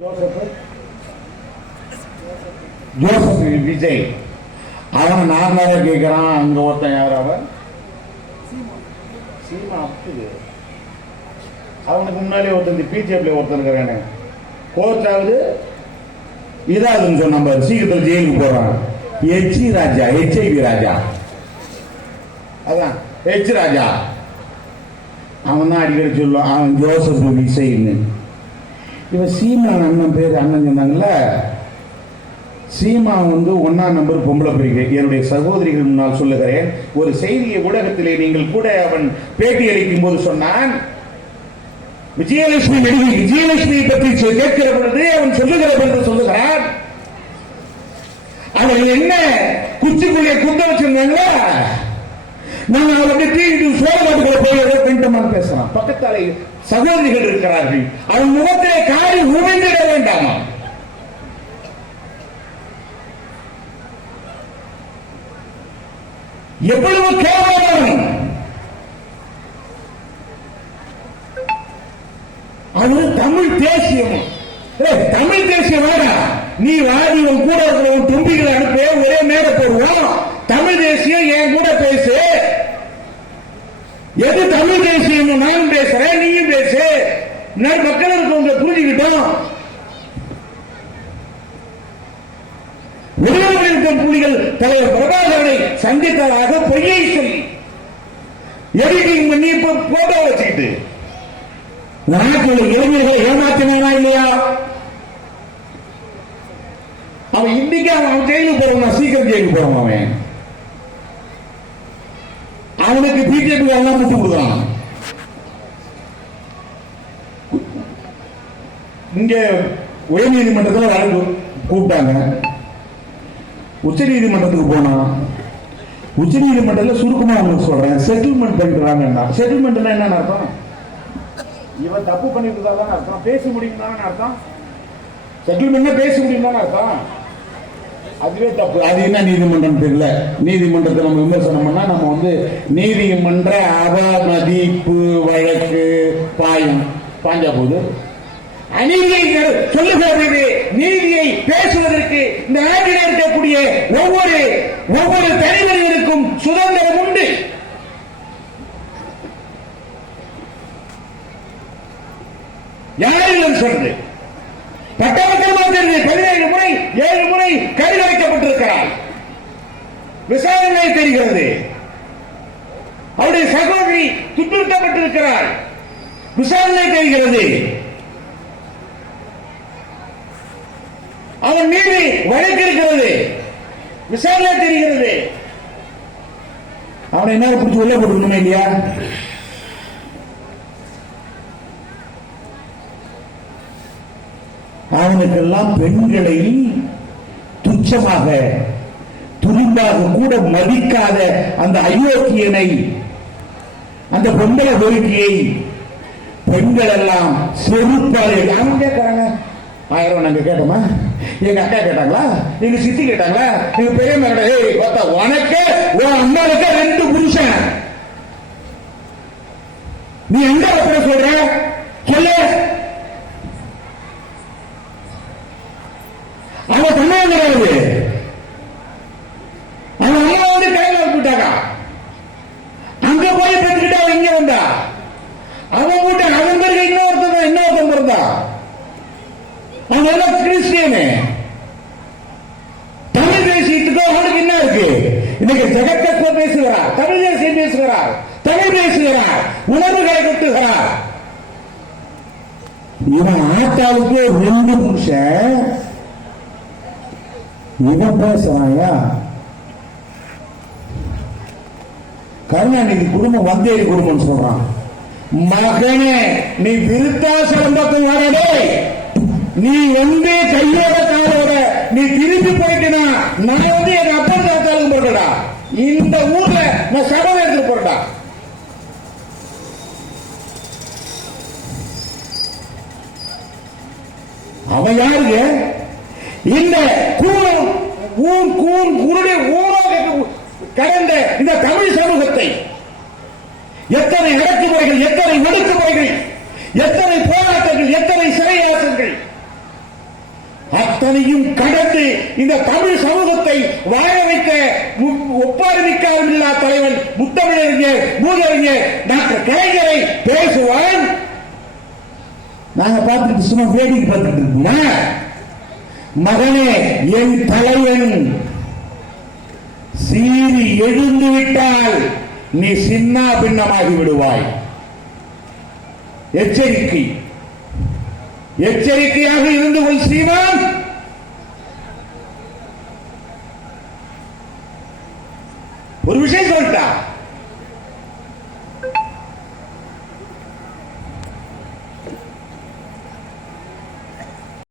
Joseph Vijay அவன் நார்மலாக கேட்கிறான். அங்க ஒருத்தன் யார் அவன் சீமா அப்புது அவனுக்கு முன்னாலே ஒருத்தன் பிஜேபியில் ஒருத்தன் இருக்கிறானே கோச்சாவது இதாகுதுன்னு சொன்ன சீக்கிரத்தில் ஜெயிலுக்கு போறான். ஹெச்ஐவி ராஜா அதான் ராஜா அவன் தான் அடிக்கடி சொல்லுவான் அவன் ஜோசப் விஜய்ன்னு. இவன் சீமா அண்ணன் பேர் அண்ணன் சொன்னாங்கல்ல, சீமா 1ஆம் நம்பர் பொம்பளை பிரிவு. என்னுடைய சகோதரிகள் முன்னால் சொல்லுகிறேன், ஒரு செய்தியை ஊடகத்திலே நீங்கள் கூட அவன் பேட்டி அளிக்கும் போது சொன்னான், விஜயலட்சுமி நடிகை விஜயலட்சுமியை பற்றி கேட்கிற பொழுது அவன் சொல்லுகிற பொழுது சொல்லுகிறான், அவன் என்ன குச்சிக்குள்ளே குத்த வச்சிருந்தாங்களா, நான் அவளுக்கு தீட்டு சோழமாட்டுக்குள்ள போய் கண்டமான பேசலாம். பக்கத்தாலே சகோதரிகள் இருக்கிறார்கள், அவன் முகத்திலே காரி உமிழ்ந்திட வேண்டாமா? எவ்வளவு கேவலமானவன் அது! தமிழ் தேசியம், தமிழ் தேசியம் வேணா, நீ வாடி உன் கூட இருக்கிறவன் தும்பிகளை அனுப்ப ஒரே மேல போடுவோம். தமிழ் தேசியம் என் கூட பேசு. எது தமிழ் தேசியம்? நானும் பேசுறேன், நீயும் பேசு. மக்களுக்கு உங்க புரிஞ்சுக்கிட்டோம். வெளியுறவு புலிகள் தலைவர் பிரபாகரனை சந்தித்ததாக பொய்யை சொல்லி எடிட்டிங் பண்ணி இப்ப போட்டோ வச்சுக்கிட்டு நாட்டில் இளைஞர்களை ஏமாத்தினா இல்லையா? அவன் இன்னைக்கு அவன் ஜெயிலுக்கு போறவன், சீக்கிரம் ஜெயிலுக்கு போறவன். அவனுக்கு பிஜேபி எல்லாம் விட்டு கொடுக்குறான். இங்க உயர் நீதிமன்றத்தில் வழக்கு கூப்பிட்டாங்க, உச்ச நீதிமன்றத்துக்கு போனா, உச்ச நீதிமன்றத்தில் சுருக்கமா உங்களுக்கு சொல்றேன், செட்டில்மெண்ட் பண்றாங்க. செட்டில்மெண்ட் என்ன அர்த்தம்? இவன் தப்பு பண்ணிட்டு தான் அர்த்தம், பேச முடியும் தான் அர்த்தம். செட்டில்மெண்ட் பேச முடியும் தான் அர்த்தம். அதுவே தப்பு. அது என்ன நீதிமன்றம் தெரியல. நீதிமன்றத்தை நம்ம விமர்சனம் பண்ணா நம்ம நீதிமன்ற அவமதிப்பு வழக்கு பாஞ்சா போது அநீதியை சொல்லுகிறது. நீதியை பேசுவதற்கு இந்த நாட்டில் இருக்கக்கூடிய ஒவ்வொரு தனிமனிதனுக்கும் சுதந்திரம் உண்டு. யாரும் சொல்றது பட்டவர்த்தமாக 17 முறை 7 முறை கைது வைக்கப்பட்டிருக்கிறார். விசாரணை தெரிகிறது. அவருடைய சகோதரி துன்புறுத்தப்பட்டிருக்கிறார். விசாரணை தெரிகிறது. அவன் மீது வழக்கு இருக்கிறது. விசாரணை தெரிகிறது. அவனை என்ன பிடிச்சி உள்ள போட்டுக்கணுமே இல்லையா? அவனுக்கெல்லாம் பெண்களை துச்சமாக துணிப்பாக கூட மதிக்காத அந்த அயோக்கியனை, அந்த பொம்பளை பொறுக்கியை பெண்கள் எல்லாம் செருப்பாளர்கள். அவன் கேட்கறாங்க, 1000 நாங்க கேட்டோமா? எங்க அக்கா கேட்டாங்களா? எங்க சித்தி கேட்டாங்களா? எங்க பெரியம்மா கேட்டா? உனக்கு உன் அம்மாவுக்கு 2 புருஷன், நீ எங்க அப்புறம் சொல்ற சொல்ல? அவன் தமிழ் கிடையாது. அவன் அம்மா கையில விட்டாங்க. அங்க போய் பெற்றுக்கிட்டு அவன் இங்க வந்தா. அவன் வீட்டு அவன் பிறகு இன்னொருத்தன் பிறந்தா. அவன் எல்லாம் கிறிஸ்டியனு. தமிழ் தேசியத்துக்கு அவனுக்கு என்ன இருக்கு? இன்னைக்கு ஜெகத்தத்துவ பேசுகிறார், தமிழ் தேசியம் பேசுகிறார், தமிழ் பேசுகிறார், உணர்வுகளை கொட்டுகிறார். இவன் ஆட்டாவுக்கு 2 புருஷன். இவன் பேசுறாயா? கருணாநிதி குடும்பம் வந்தேரி குடும்பம் சொல்றான். மகனே, நீ விருத்தாசலம் பக்கம் வரடே, நீ கையோட காலோட நீ திருப்பி போயிட்டா, நான் எங்க அப்பா தாத்தாலும் போட்டடா, இந்த ஊர்ல நான் சபை எடுத்து போட்டா. அவன் யாருங்க? இந்த கடந்த இந்த தமிழ் சமூகத்தை எத்தனை அடக்குமுறைகள், எத்தனை ஒடுக்குமுறைகள், எத்தனை போராட்டங்கள், எத்தனை சிறையாசங்கள் அத்தனையும் கடந்து இந்த தமிழ் சமூகத்தை வாழ வைக்க ஒப்பாரி மிக்க தலைவன் முத்தமிழறிஞர் மூதறிஞர் டாக்டர் கலைஞரை பேசுவான். நாங்க பார்த்துட்டு சும்மா வேடிக்கை பார்த்துட்டு இருக்கோம். மகனே, என் தலைவன் சீறி எழுந்து விட்டால் நீ சின்ன பின்னமாகி விடுவாய். எச்சரிக்கை, எச்சரிக்கையாக இருந்து கொள் சீமான். ஒரு விஷயம் சொல்லிட்டா,